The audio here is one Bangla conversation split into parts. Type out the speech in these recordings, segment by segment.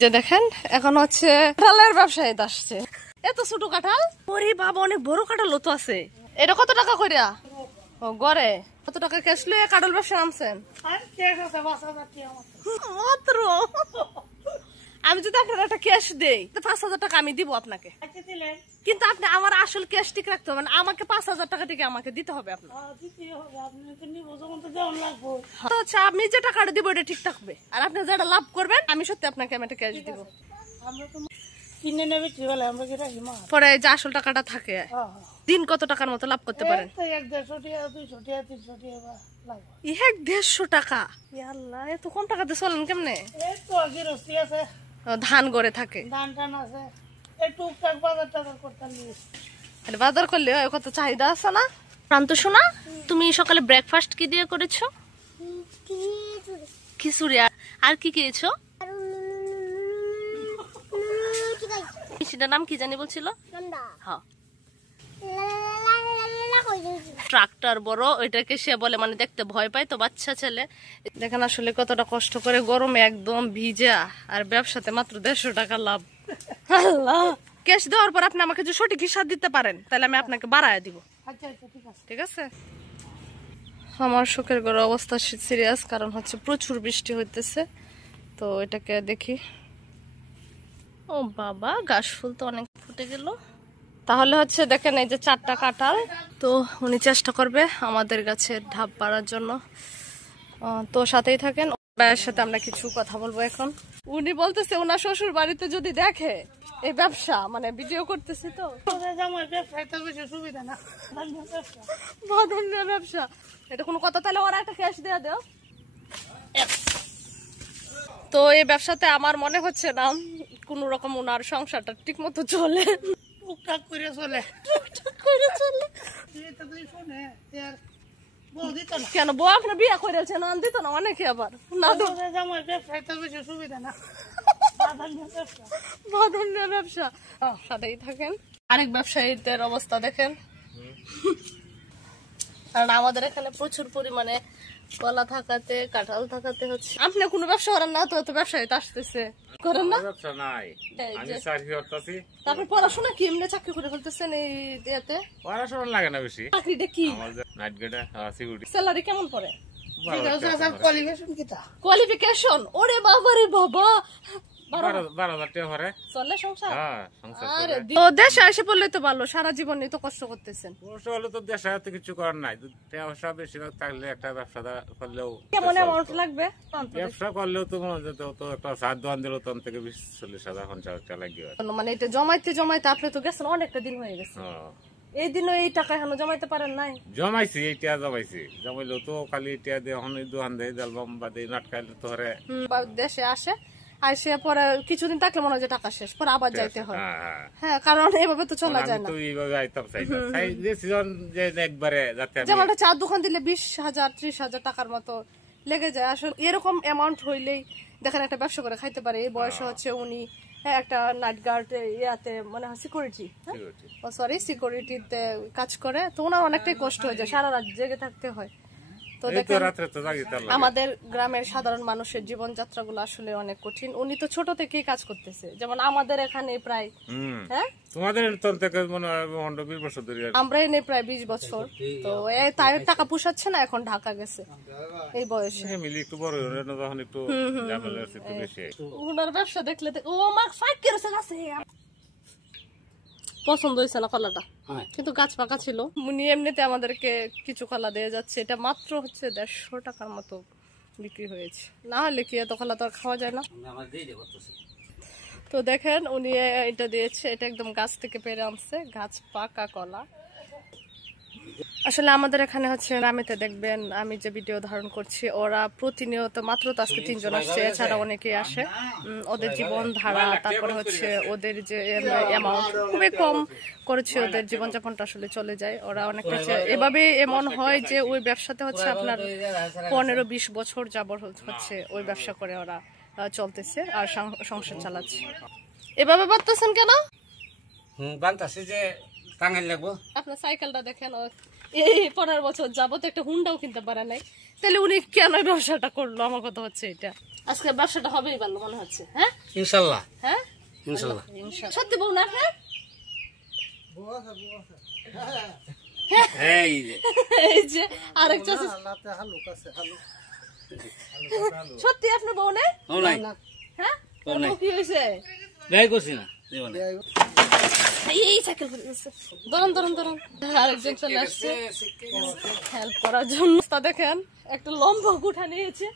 যে দেখেন এখন হচ্ছে কাঁঠালের ব্যবসায়ী আসছে। এত ছোট কাঁঠাল, ওরে বাবা অনেক বড় কাঁঠাল তো আছে। এটা কত টাকা কইরা? ও গড়ে কত টাকা ক্যাশ লয়ে কাঁঠাল ব্যবসা নামছেন? মাত্র আমি যদি আপনার একটা ক্যাশ দেই 5,000 টাকা আমি দিব আপনাকে, কিন্তু আপনি আমার আসল ক্যাশ ঠিক রাখতে হবে, আমাকে 5,000 টাকা থেকে আমাকে দিতে হবে। আপনার আচ্ছা, আমি যে টাকাটা দিব এটা ঠিক থাকবে, আর আপনি যেটা লাভ করবেন আমি সত্যি আপনাকে আমি একটা ক্যাশ দিব। পরে যে আসল টাকাটা থাকে দিন কত টাকার মতো লাভ করতে পারেন? 150 টাকা? আল্লাহ, এত কম টাকাতে চলেন কেমনে? ধান গড়ে থাকে, বাজার করলে কত চাহিদা আছে না? প্রান্ত শোনা, তুমি সকালে ব্রেকফাস্ট কি দিয়ে করেছো? খিচুড়ি। আর কি খেয়েছো? মিষ্টিটার নাম কি জানি বলছিল? হ্যাঁ, ট্রাক্টর বড়, ওইটাকে সে বলে মানে দেখতে ভয় পায় তো বাচ্চা ছেলে। দেখেন আসলে কতটা কষ্ট করে গরমে একদম ভিজা, আর ব্যবসাতে মাত্র 150 টাকা লাভ। আল্লাহ, ক্যাশ দেওয়ার পর আপনি আমাকে যে সঠিক হিসাব দিতে পারেন তাহলে আমি আপনাকে বাড়ায় দিব। ঠিক আছে। আমার শোকের ঘরের অবস্থা সিরিয়াস, কারণ হচ্ছে প্রচুর বৃষ্টি হইতেছে। তো এটাকে দেখি। ও বাবা, ঘাস ফুল তো অনেক ফুটে গেল। তাহলে হচ্ছে দেখেন এই যে 4টা কাঁঠাল, তো উনি চেষ্টা করবে আমাদের গাছে ঢাপ পাড়ার জন্য। তো সাথেই থাকেন, ভাইয়ের সাথে আমরা কিছু কথা বলবো এখন। উনি বলতেছে ওনার শ্বশুর বাড়িতে যদি দেখে এই ব্যবসা, মানে ভিডিও করতেছি তো ব্যবসা, এটা কোনো কথা? তাহলে ওরা একটা ক্যাশ দেয়া দেও। তো এই ব্যবসাতে আমার মনে হচ্ছে না কোন রকম ওনার সংসারটা ঠিক মতো চলে। টুকটাক করে চলে। কেন বউ আপনার বিয়ে করেছে না দিত না অনেকে? আবার না সুবিধা না, ব্যবসা সাথেই থাকেন। আরেক ব্যবসায়ীদের অবস্থা দেখেন, কারণ আমাদের এখানে প্রচুর পরিমাণে কলা থাকাতে কাঁঠাল থাকাতে হচ্ছে। আপনি কোনো ব্যবসা করেন না? তো ব্যবসায়ী আসতেছে করেন না? ব্যবসা নাই, আমি চাকরি করতেছি। আপনি পড়াশোনা কি এমনি চাকরি করে ফেলতেছেন? এই ইয়েতে পড়াশোনা লাগে না বেশি। চাকরিটা কি? Night গার্ডে security. স্যালারি কেমন পড়ে? কোয়ালিফিকেশন? ওরে বাবা রে বাবা, 12,000 টাকা পরে চলে সংসার? হ্যাঁ, সংসার। তো দেশে এসে পড়লে তো ভালো, সারা জীবন তো কষ্ট করতেছেন। কষ্ট হলে তো দেশে এত কিছু করার নাই, ব্যবসা বেশিরভাগ থাকলে একটা ব্যবসা করলেও কেমন অ্যামাউন্ট লাগবে? ব্যবসা করলেও তো মনে যেত তো একটা 7 দোকান দিলেও তো থেকে 20-40,000 টাকা লাগবে। মানে এটা জমাইতে জমাইতে আপনি তো গেছেন অনেকটা দিন হয়ে গেছে। এই দিনও এই টাকা এখনো জমাইতে পারেন নাই? জমাইছি, এইটা জমাইছি, জমাইলেও তো খালি এটা দিয়ে এখন দোকান দিয়ে অ্যালবাম বা দিয়ে নাটকাইলে তো হরে দেশে আসে, আসে পরে কিছুদিন থাকলে মনে হয় যে টাকা শেষ, পরে আবার যাইতে হয়। হ্যাঁ, কারণ এভাবে তো চলা যায় না। যেমন একটা চার দোকান দিলে 20,000 30,000 টাকার মতো লেগে যায়। আসলে এরকম অ্যামাউন্ট হইলেই দেখেন একটা ব্যবসা করে খাইতে পারে। এই বয়সে হচ্ছে উনি একটা নাইট গার্ড ইয়াতে মানে সিকিউরিটি, সিকিউরিটিতে কাজ করে, তো ওনার অনেকটাই কষ্ট হয়ে যায়, সারা রাত জেগে থাকতে হয়। তো দেখেন আমাদের গ্রামের সাধারণ মানুষের জীবনযাত্রা গুলো আসলে অনেক কঠিন। উনি তো ছোট থেকেই কাজ করতেছে, যেমন আমাদের এখানে প্রায় আমরা এনে প্রায় 20 বছর। তো তাই টাকা পোষাচ্ছে না, এখন ঢাকা গেছে এই বয়সে। ওনার ব্যবসা দেখলে ও মার্ক ফাইট করেছে গাছে। পছন্দ হয়েছে না কলাটা, কিন্তু গাছ পাকা ছিল। উনি এমনিতে আমাদেরকে কিছু কলা দিয়ে যাচ্ছে, এটা মাত্র হচ্ছে 150 টাকার মতো বিক্রি হয়েছে, না হলে কি এত কলা তো আর খাওয়া যায় না। তো দেখেন উনি এটা দিয়েছে, এটা একদম গাছ থেকে পেরে আনছে, গাছ পাকা কলা। আসলে আমাদের এখানে হচ্ছে গ্রামেতে দেখবেন আমি যে ভিডিও ধারণ করছি, ওরা প্রতিনিয়ত মাত্র তো আজকে 3 জন আসছে, এছাড়া অনেকেই আসে। ওদের জীবন ধারা, তারপরে হচ্ছে ওদের যে অ্যামাউন্ট খুবই কম করেছে, ওদের জীবনযাপনটা আসলে চলে যায়। ওরা অনেক কাছে এভাবে এমন হয় যে ওই ব্যবসাতে হচ্ছে আপনার 15-20 বছর যাবত হচ্ছে ওই ব্যবসা করে ওরা চলতেছে আর সংসার চালাচ্ছে। এভাবে বাঁধতেছেন কেন? বাঁধতেছে যে টাঙ্গাইল লাগবো। আপনার সাইকেলটা দেখেন, এই 15 বছর যাবত একটা হুন্ডাও কিনতে পারে নাই, তাহলে উনি কেন এই ব্যবসাটা করলো? আমার কথা হচ্ছে এটা, আজকে ব্যবসাটা হবেই ভালো মনে হচ্ছে। হ্যাঁ ইনশাআল্লাহ, হ্যাঁ ইনশাআল্লাহ। সত্যি বউ না? হ্যাঁ এই যে এই যে আরেক চাচা, সত্যি আপনার বউ নেই? ও নাই, হ্যাঁ বউ নাই। কি হয়েছে? বিয়ে করছি না জীবনে। এই সাইকেল করে গেছে। ধরুন ধরুন ধরুন, আরেকজন চলে আসছে হেল্প করার জন্য। তা দেখেন একটা লম্বা গুঠা নিয়েছে।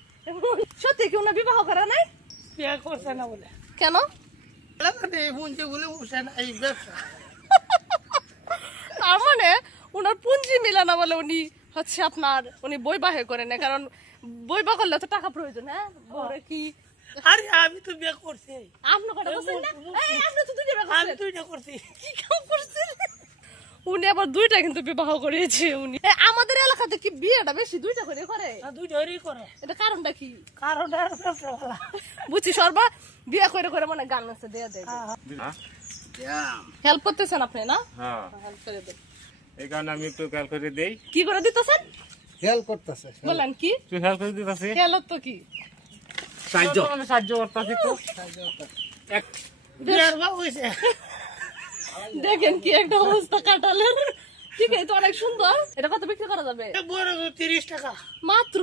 সত্যি কি ওনার বিবাহ করা নাই? বিয়ে করছে না বলে কেন? পুঞ্জি বলে উঠছে না এই ব্যবসা। তার মানে ওনার পুঞ্জি মিলে না বলে উনি হচ্ছে আপনার উনি বৈবাহে করে না, কারণ বৈবাহ করলে তো টাকা প্রয়োজন। হ্যাঁ বউরে কি আরে আমি তো বিয়ে করছি, আপনি কটা করছেন না? এই আপনি তো দুইটা বিবাহ আমি করছেন। দুইটা করছি। কি কাম করছেন? উনি আবার দুইটা কিন্তু বিবাহ করেছে উনি। আমাদের এলাকাতে কি বিয়েটা বেশি দুইটা করে করে? আর দুইটারই করে, এটা কারণটা কি? কারণ আর ব্যবসা ভালো। বুঝছি সর্বা বিয়ে করে করে মানে গান আছে দেয়া দেয়। হ্যাঁ হেল্প করতেছেন আপনি না? হ্যাঁ, হেল্প করে দেন। এই কারণে আমি একটু খেয়াল করে দেই। কি করে দিতেছেন হেল্প করতেছে, বলেন? কি একটু খেয়াল করে দিতেছি, হেল্প তো কি? সাহায্য সাহায্য করতেছি তো। এক বিয়ার ভাব হয়েছে। দেখেন কি একটা অবস্থা কাটালেন। ঠিক আছে, তো অনেক সুন্দর। এটা কত বিক্রি করা যাবে? বড় 30 টাকা। মাত্র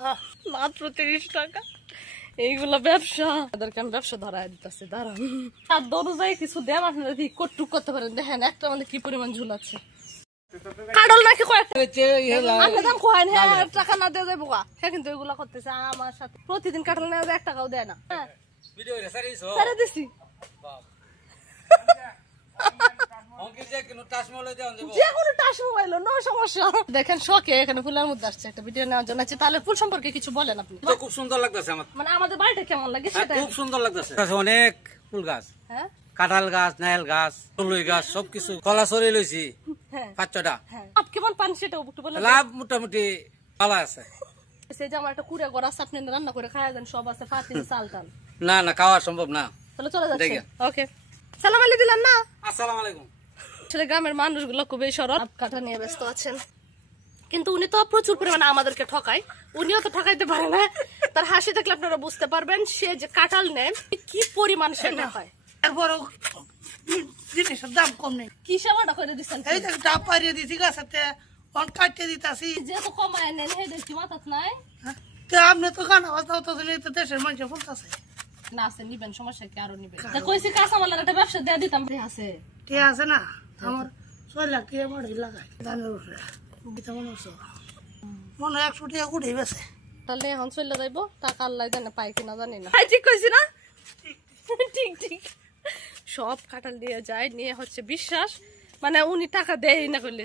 হ্যাঁ। মাত্র 30 টাকা। এইগুলা ব্যবসা, তাদেরকে আমি ব্যবসা ধরাই দিতেছি। দাঁড়ান, আর দরজায় কিছু দেন আপনারা কি কটুক করতে পারেন। দেখেন একটা আমাদের কি পরিমাণ ঝুল আছে। কাডল নাকি কয়েকটা আপনি দাম কয়েন? হ্যাঁ টাকা না দিয়ে যাবো। হ্যাঁ কিন্তু এগুলা করতেছে আমার সাথে প্রতিদিন। কাটল না 1 টাকাও দেয় না। হ্যাঁ ভিডিও রে সারিছো ছেড়ে দিছি। অঙ্কিত যে কোনো টাচ মোবাইলে দেন দেব। যে কোনো টাচ মোবাইল, নো সমস্যা। দেখেন শখে এখানে ফুলের মধ্যে আসছে একটা ভিডিও নেওয়ার জন্য। তাহলে ফুল সম্পর্কে কিছু বলেন আপনি। তো খুব সুন্দর লাগতেছে আমার, মানে আমাদের বাড়িটা কেমন লাগে হ্যাঁ, সেটা। খুব সুন্দর লাগতেছে। অনেক ফুল গাছ, হ্যাঁ কাঁঠাল গাছ, নারকেল গাছ, তুলই গাছ, সবকিছু। কলা সরি লইছি হ্যাঁ 5-6টা। হ্যাঁ। আপ কেমন পান সেটা একটু বলেন। লাভ মোটামুটি ভালো আছে। সেই যে আমার একটা কুড়ে ঘর আছে, আপনি রান্না করে খাওয়া যান, সব আছে পাতিল চাল টাল। না না, খাওয়া সম্ভব না। তাহলে চলে যাচ্ছে। দেখেন। ওকে, সালাম আলাইকুম দিলেন না? আসসালামু আলাইকুম। আসলে গ্রামের মানুষগুলো খুবই সরল, কাঠা নিয়ে ব্যস্ত আছেন। কিন্তু উনি তো প্রচুর পরিমাণে আমাদেরকে ঠকায়। উনিও তো ঠকাইতে পারে না। তার হাসি দেখলে আপনারা বুঝতে পারবেন সে যে কাঁঠাল নেয় কি পরিমাণ সে ঠকায়। এরপরও জিনিসের দাম কম নেই। কি সেবাটা করে দিচ্ছেন? এই যে ডাব পারিয়ে দিছি গাছেতে, অন কাটতে দিতাছি। যেহেতু কমায় নেন হেদের কি মাথাত নাই? তো আপনি তো গান আওয়াজ দাও তো তো দেশের মানুষ বলতেছে। না আছে, নিবেন, সমস্যা কি? আরো নিবেন। কইছি কাঁচামালের একটা ব্যবসা দিয়ে দিতাম। আছে ঠিক আছে না, আমার 6 লাখ টাকা বাড়ি লাগাই ধানের উপরে। মনে হচ্ছে মনে হয় 100 টাকা উঠে গেছে। তাহলে এখন চলে যাইবো, টাকা আল্লাহ জানে পাই কিনা জানি না। ঠিক কইছি না? ঠিক ঠিক। সব কাঁঠাল দিয়ে যায়, নিয়ে হচ্ছে বিশ্বাস মানে উনি টাকা দেয় না করলে